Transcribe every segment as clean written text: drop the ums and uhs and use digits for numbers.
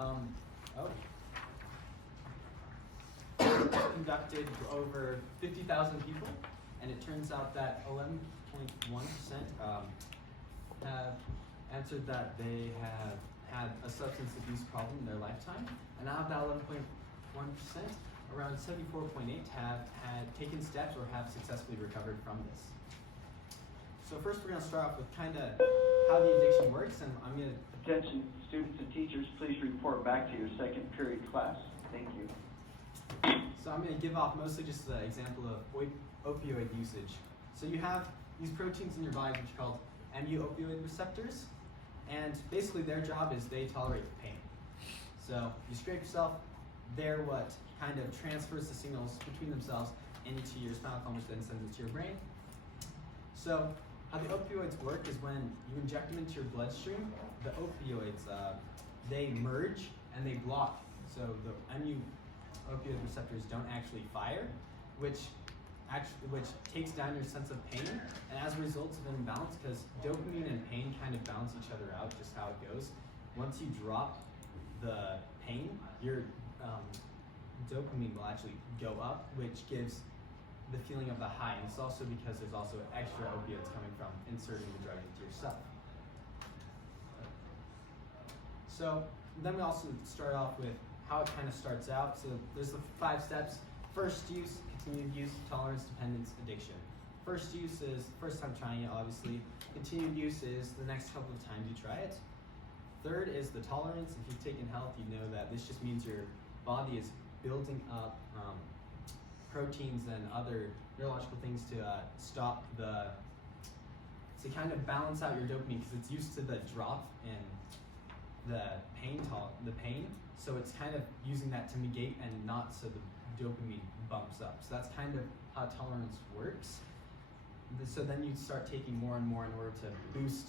Oh. Conducted over 50,000 people, and it turns out that 11.1% have answered that they have had a substance abuse problem in their lifetime, and out of that 11.1%, around 74.8 have had taken steps or have successfully recovered from this. So first we're going to start off with kind of how the addiction works, and I'm going to... Attention students and teachers, please report back to your second period class. Thank you. So I'm going to give off mostly just the example of opioid usage. So you have these proteins in your body which are called mu-opioid receptors, and basically their job is they tolerate the pain. So you scrape yourself, they're what kind of transfers the signals between themselves into your spinal column, which then sends it to your brain. So how the opioids work is when you inject them into your bloodstream, the opioids, they merge and they block. So the mu-opioid receptors don't actually fire, which takes down your sense of pain, and as a result of an imbalance, because dopamine and pain kind of balance each other out, just how it goes. Once you drop the pain, your dopamine will actually go up, which gives the feeling of the high, and it's also because there's also extra opioids coming from inserting the drug into yourself. So then we also start off with how it kind of starts out. So there's the 5 steps. First use, continued use, tolerance, dependence, addiction. First use is first time trying it, obviously. Continued use is the next couple of times you try it. Third is the tolerance. If you've taken health, you know that this just means your body is building up proteins and other neurological things to kind of balance out your dopamine, because it's used to the drop in the pain, so it's kind of using that to negate and not so the dopamine bumps up. So that's kind of how tolerance works. So then you start taking more and more in order to boost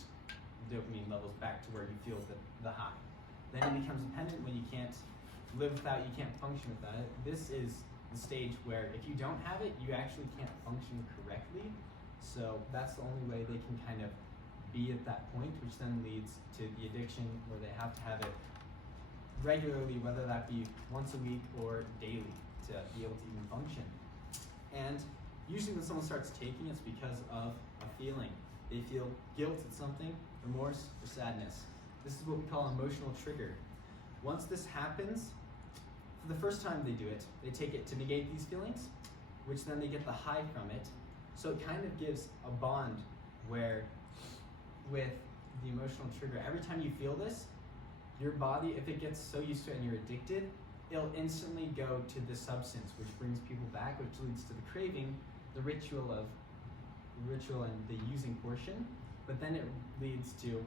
dopamine levels back to where you feel the high. Then it becomes dependent when you can't live without it, you can't function without it. This is the stage where if you don't have it, you actually can't function correctly. So that's the only way they can kind of be at that point, which then leads to the addiction where they have to have it regularly, whether that be once a week or daily, to be able to even function. And usually when someone starts taking it's because of a feeling. They feel guilt at something, remorse, or sadness. This is what we call an emotional trigger. Once this happens, for the first time they do it, they take it to negate these feelings, which then they get the high from it. So it kind of gives a bond where, with the emotional trigger, every time you feel this, your body, if it gets so used to it and you're addicted, it'll instantly go to the substance, which brings people back, which leads to the craving, the ritual and the using portion, but then it leads to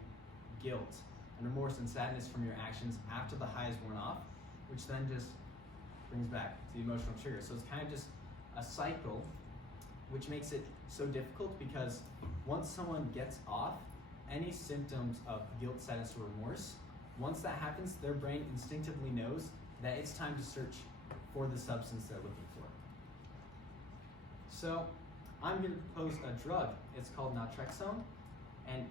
guilt and remorse and sadness from your actions after the high is worn off, which then just brings back to the emotional trigger. So it's kind of just a cycle, which makes it so difficult, because once someone gets off any symptoms of guilt, sadness, or remorse, once that happens, their brain instinctively knows that it's time to search for the substance they're looking for. So I'm going to propose a drug. It's called naltrexone, and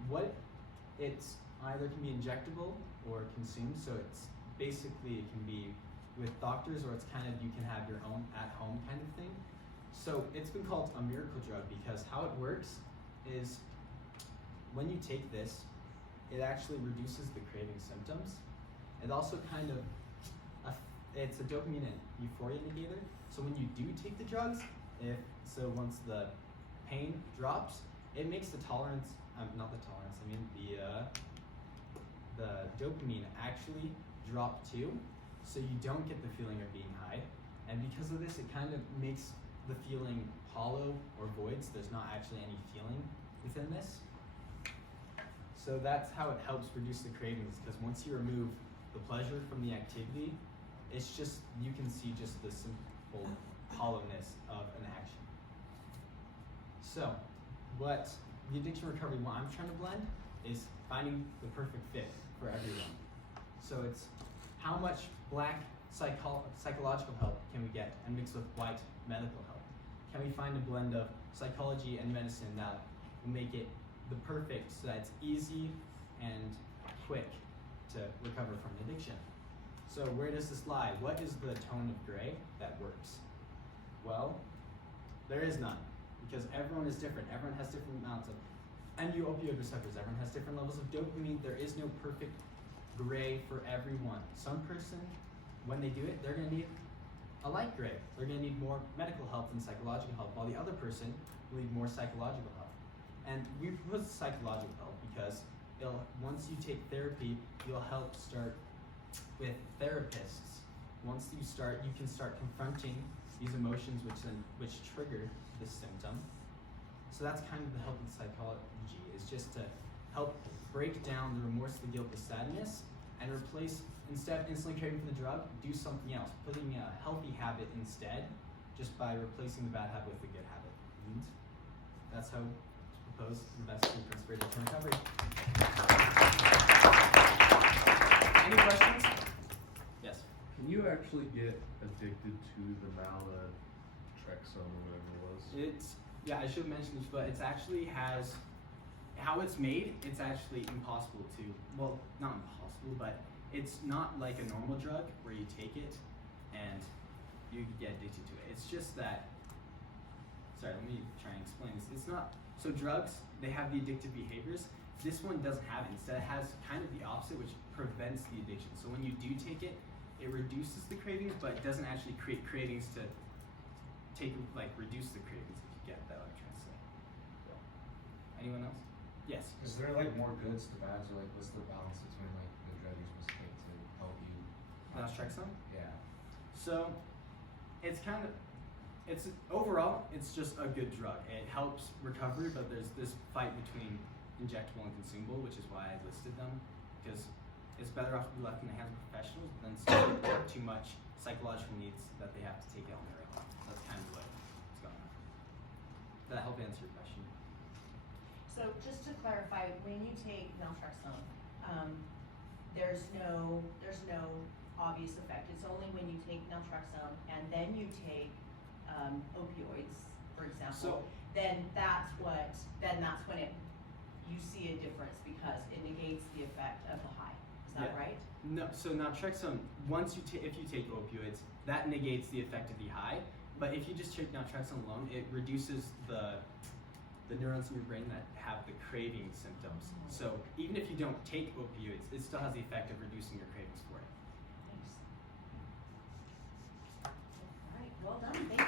it's either can be injectable or consumed. So it's basically, it can be with doctors, or it's kind of, you can have your own at-home kind of thing. So it's been called a miracle drug because how it works is when you take this, it actually reduces the craving symptoms. It also kind of, it's a dopamine and euphoria negator. So when you do take the drugs, once the pain drops, it makes the tolerance, the dopamine actually drop too, so you don't get the feeling of being high. And because of this, it kind of makes the feeling hollow or void, so there's not actually any feeling within this. So that's how it helps reduce the cravings, because once you remove the pleasure from the activity, it's just, you can see just the simple hollowness of an action. So what the addiction recovery, what I'm trying to blend, is finding the perfect fit for everyone. So it's how much black psychological help can we get and mix with white medical help? Can we find a blend of psychology and medicine that will make it the perfect, so that it's easy and quick to recover from addiction? So where does this lie? What is the tone of gray that works? Well, there is none, because everyone is different. Everyone has different amounts of mu opioid receptors. Everyone has different levels of dopamine. There is no perfect gray for everyone. Some person, when they do it, they're going to need a light gray. They're going to need more medical help than psychological help, while the other person will need more psychological help. And we propose psychological help because once you take therapy, you'll help start with therapists. Once you start, you can start confronting these emotions which trigger this symptom. So that's kind of the help of psychology, is just to help break down the remorse, the guilt, the sadness, and replace, instead of instantly craving for the drug, do something else, putting a healthy habit instead, just by replacing the bad habit with a good habit. And that's how it's proposed the best treatment for addiction recovery. Any questions? Yes. Can you actually get addicted to the naltrexone or whatever it was? Yeah, I should have mentioned this, but it's actually has, how it's made, it's actually impossible to, well, not impossible, but it's not like a normal drug where you take it and you get addicted to it. It's just that, sorry, let me try and explain this. It's not, so drugs, they have the addictive behaviors. This one doesn't have it. Instead, it has kind of the opposite, which prevents the addiction. So when you do take it, it reduces the cravings, but it doesn't actually create cravings to reduce the cravings, if you get that what I'm trying to say. Anyone else? Yes. Is there like more goods to bads, or like what's the balance between like the drug you're supposed to take to help you? Naltrexone? Yeah. So overall, it's just a good drug. It helps recovery, but there's this fight between injectable and consumable, which is why I listed them, because it's better off to be left in the hands of professionals than too much psychological needs that they have to take it on their own. That's kind of what's going on. Did that help answer your question? So just to clarify, when you take naltrexone, there's no obvious effect. It's only when you take naltrexone and then you take opioids, for example. Then that's when you see a difference, because it negates the effect of the high. Is that right? No. So naltrexone, if you take opioids, that negates the effect of the high. But if you just take naltrexone alone, it reduces the neurons in your brain that have the craving symptoms. So even if you don't take opioids, it still has the effect of reducing your cravings for it. Thanks. All right. Well done. Thank you.